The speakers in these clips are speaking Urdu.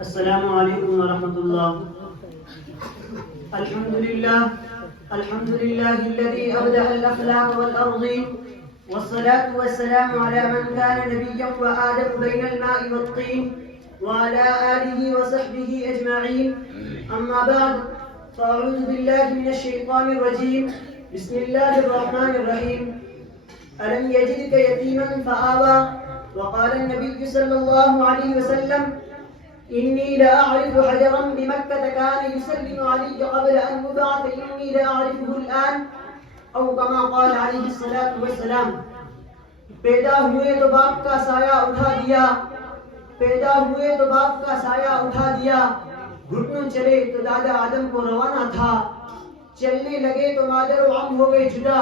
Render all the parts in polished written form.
السلام علیکم ورحمۃ اللہ. الحمد لله الذي أبدع الأخلاق والأرضين والصلاة والسلام على من كان نبيا وآدم بين الماء والطين وعلى آله وصحبه أجمعين. أما بعد فأعوذ بالله من الشيطان الرجيم. بسم الله الرحمن الرحيم. ألم يجدك يتيما فآوى وقال النبي صلى الله عليه وسلم إني لأعرف حجرا بمكة كان يسلم علي قبل أن يبعث إني لأعرفه الآن أو كما قال عليه الصلاة والسلام. پیدا ہوئے تو باپ کا سایہ اٹھا دیا، پیدا ہوئے تو باپ کا سایہ اٹھا دیا، گھٹنوں چلے تو دادا آدم کو روانہ تھا، چلنے لگے تو مادر و عم ہو گئے جدا،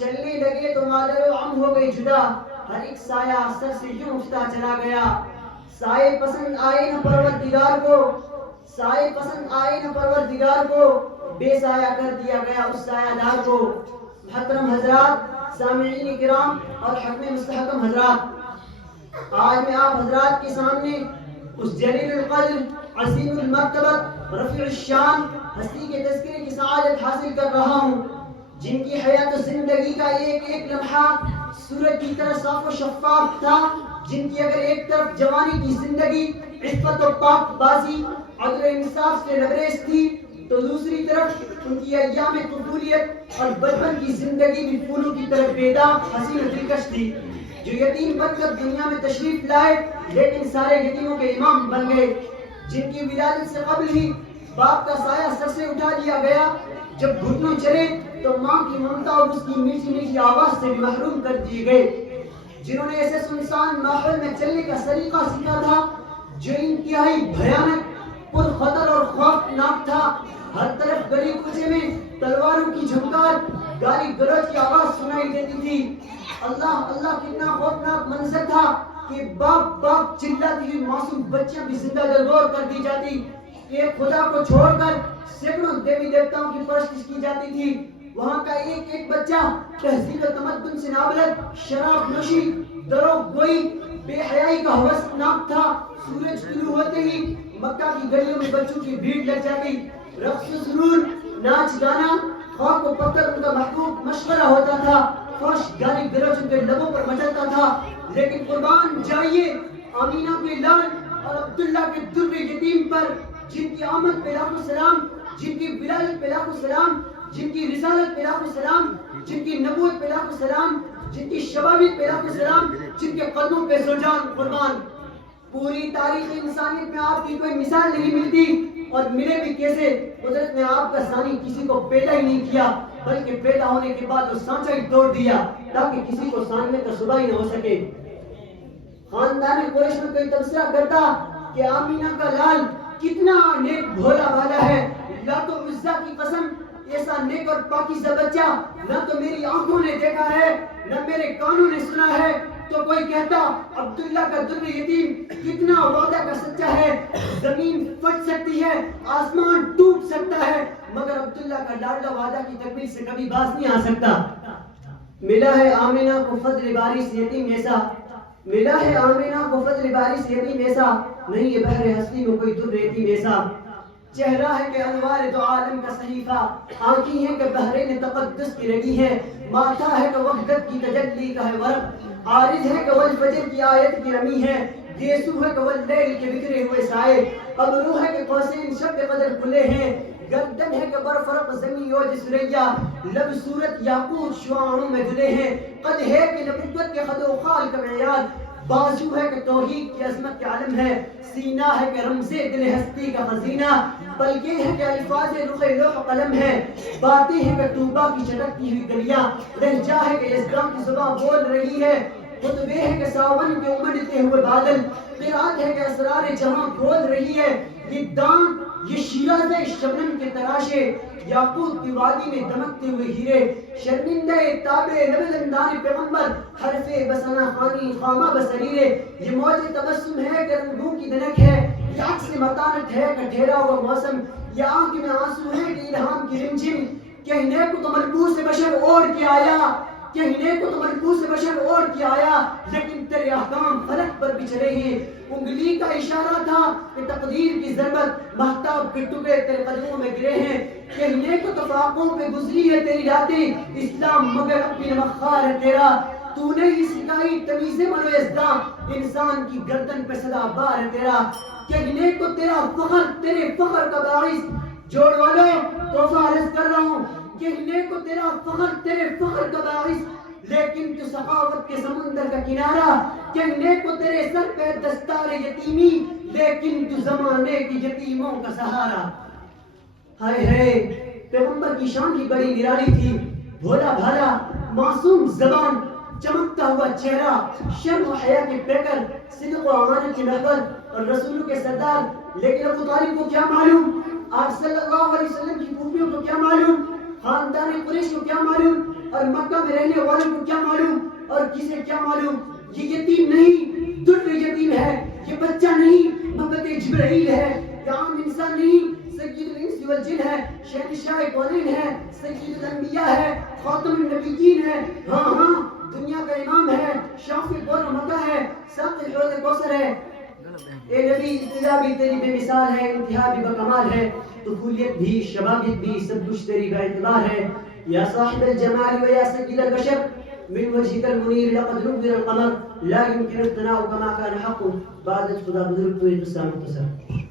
چلنے لگے تو مادر و عم ہو گئے جدا، ہر ایک سایہ سر سے یوں اٹھتا چلا گیا. سائے پسند آئے نہ پروردگار کو، سائے پسند آئے نہ پروردگار کو، بے سایہ کر دیا گیا اس سایہ دار کو. محترم حضرات، سامعین کرام اور حکم مستحکم حضرات، آج میں آپ حضرات کے سامنے اس جلیل القدر، عظیم المرتبت، رفیع الشان ہستی کے تذکرے کی سعادت حاصل کر رہا ہوں، جن کی حیات و زندگی کا ایک ایک لمحہ سورج کی طرح صاف و شفاف تھا، جن کی اگر ایک طرف جوانی کی زندگی عفت و پاک بازی، عدل و انصاف سے لبریز تھی، تو دوسری طرف ان کی ایام طفولیت اور بچپن کی زندگی بھی پھولوں کی طرح بیدار، حسین و دلکش تھی. جو یتیم بن کر دنیا میں تشریف لائے لیکن سارے یتیموں کے امام بن گئے، جن کی ولادت سے قبل ہی باپ کا سایہ سر سے اٹھا لیا گیا، جب گھٹنوں چلے تو ماں کی ممتا اور اس کی میٹھی میٹھی آواز سے بھی محروم کر دیے گئے، جنہوں نے ایسے سنسان ماحول میں چلنے کا سلیقہ سیکھا تھا جو انتہائی بھیانک، پر خطر اور خوفناک تھا. ہر طرف گلی کوچے میں تلواروں کی جھنکار، گالی گلوچ کی آواز سنائی دیتی تھی. اللہ اللہ، کتنا خوفناک منظر تھا کہ باپ باپ چلاتی ہوئی معصوم بچیاں بھی زندہ درگور کر دی جاتی. ایک خدا کو چھوڑ کر سینکڑوں دیوی دیوتاؤں کی پرستش کی جاتی تھی. وہاں کا ایک ایک بچہ تہذیب و تمدن سے نابلد، شراب نوشی، دروغ گوئی، بے حیائی کا ہوسناک تھا. سورج طلوع ہوتے ہی مکہ کی گلیوں میں بچوں کی بھیڑ لگ جاتی. رقص و سرور، ناچ گانا، خاک و پتھر ان کا محبوب مشورہ ہوتا تھا. فحش گالی گلوچ ان کے لبوں پر مچلتا تھا. لیکن قربان جائیے آمینہ کے لال اور عبداللہ کے در یتیم پر، جن کی آمد پہ لاکھوں سلام، جن کی ولادت پہ لاکھوں سلام، جن کی رسالت پہ لاکھوں سلام، جن کی نبوت پہ لاکھوں سلام، جن کی شبابیت پہ لاکھوں سلام، جن کے قدموں پہ سو جان قربان. پوری تاریخ انسانیت میں آپ کی کوئی مثال نہیں ملتی، اور ملے بھی کیسے؟ قدرت نے آپ کا ثانی کسی کو پیدا ہی نہیں کیا، بلکہ پیدا ہونے کے بعد وہ سانچہ ہی توڑ دیا تاکہ کسی کو ساننے کا صبح ہی نہ ہو سکے. خاندان قریش میں کوئی تبصرہ کرتا کہ آمینہ کا لال کتنا نیک بھولا بھالا ہے. لات و عزا کی قسم، ایسا نیک اور پاکیزہ بچہ نہ تو میری آنکھوں نے دیکھا ہے نہ میرے کانوں نے سنا ہے. تو کوئی کہتا عبداللہ کا در یتیم کتنا وعدہ کا سچا ہے. زمین پھٹ سکتی ہے، آسمان ٹوٹ سکتا ہے، مگر عبداللہ کا لاڈلا وعدہ کی تکمیل سے کبھی باز نہیں آ سکتا. ملا ہے آمینہ کو فضل باری سے یتیم ایسا، ملا ہے آمینہ کو فضل باری سے یتیم ایسا، نہیں یہ بحر ہستی میں کوئی در یتیم ایسا. چہرہ ہے کہ انوار دو عالم کا صحیفہ، آنکھیں ہیں کہ بحرین تقدس کی رگی ہے، ماتھا ہے کہ وحدت کی تجلی کا ہے ورق، عارض ہے کہ والفجر کی آیت کی رمی ہے، گیسو ہے کہ واللیل کے بکھرے ہوئے سائے، ابرو ہے کہ قوسین شب قدر کھلے ہیں، گردن ہے کہ برفرق زمین یوج سریا، لب صورت یاقوت شعاعوں میں دھلے ہیں، قد ہے کہ نبوت کے خد و خال کا معیار، بازو ہے کہ توحید کی عظمت کا علم ہے، سینہ ہے کہ رمز دل ہستی کا خزینہ، بلکہ ہے کہ الفاظ رخ لوح قلم ہے، باتیں ہیں کہ طوبہ کی چٹکتی ہوئی گلیاں، لہجہ ہے کہ یزدان کی زبان بول رہی ہے، خطبے ہے کہ ساون کے امڑتے ہوئے بادل، قرآت ہے کہ اسرار جہاں کھول رہی ہے، یہ دان یہ شیراز شبنم کے تراشے، یاقوت کی وادی میں دمکتے ہوئے ہیرے، شرمندہ تابع نبی زندان پیغمبر، حرف بسنا خانی خامہ بسریرے، یہ موج تبسم ہے کہ رنگوں کی دنک ہے، یہ عکس متانت ہے کہ ٹھہرا ہوا موسم، یہ آنکھ میں آنسو ہے کہ الہام کی رمجھم، کہنے کو تو ملبوس بشر اوڑھ کے آیا، لیکن تیرے احکام فلک پر کے چلے ہیں. انگلی کا اشارہ تھا کہ تقدیر کی ضربت، مہتاب کے ٹکڑے تیرے قدموں میں گرے ہیں. کہنے کو تو فاقوں پہ گزری ہے تیری راتیں، اسلام مگر اپنی مخار ہے تیرا. تو نے ہی سکھائی تمیز من و ازداں، انسان کی گردن پہ سدا بار ہے تیرا. کہنے کو تیرا فخر تیرے فخر کا باعث، جوڑ والوں تحفہ عرض کر رہا ہوں. کہنے کو تیرا فخر تیرے فخر کا باعث، لیکن تو سخاوت کے سمندر کا کنارہ. کہنے کو تیرے سر پہ دستار یتیمی، لیکن تو زمانے کی یتیموں کا سہارا. ہائے ہائے، پیغمبر کی شان کی بڑی نرالی تھی. بھولا بھالا معصوم زبان، چمکتا ہوا چہرہ، شرم و حیا کے پیکر، صدق و امانت کی محور اور رسولوں کے سردار. لیکن ابو طالب کو کیا معلوم، آپ صلی اللہ علیہ وسلم کی پھوپھیوں کو کیا معلوم، خاندان قریش کو کیا معلوم، اور مکہ میں رہنے والوں کو کیا معلوم، اور کسے کیا معلوم. یہ یتیم نہیں، در یتیم ہے. یہ بچہ نہیں، محبت جبرائیل ہے. یہ عام انسان نہیں، سید الانس والجن ہے. شہنشاہ کونین ہے، سید الانبیاء ہے، خاتم النبیین ہے. ہاں ہاں، دنیا کا امام ہے، شافع قول مکہ ہے، ساقی حوض کوثر ہے. اے نبی، ابتدا بھی تیری بے مثال ہے، انتہا بھی بکمال ہے. طفولیت بھی، شبابیت بھی، سب کچھ تیری کا اعتبار ہے. یا صاحب الجمال و یا سید البشر، من وجهك المنیر لقد نور القمر، لا يمكن الثناء كما كان حق. بعد خدا بزرگ تو یہ قصہ مختصر.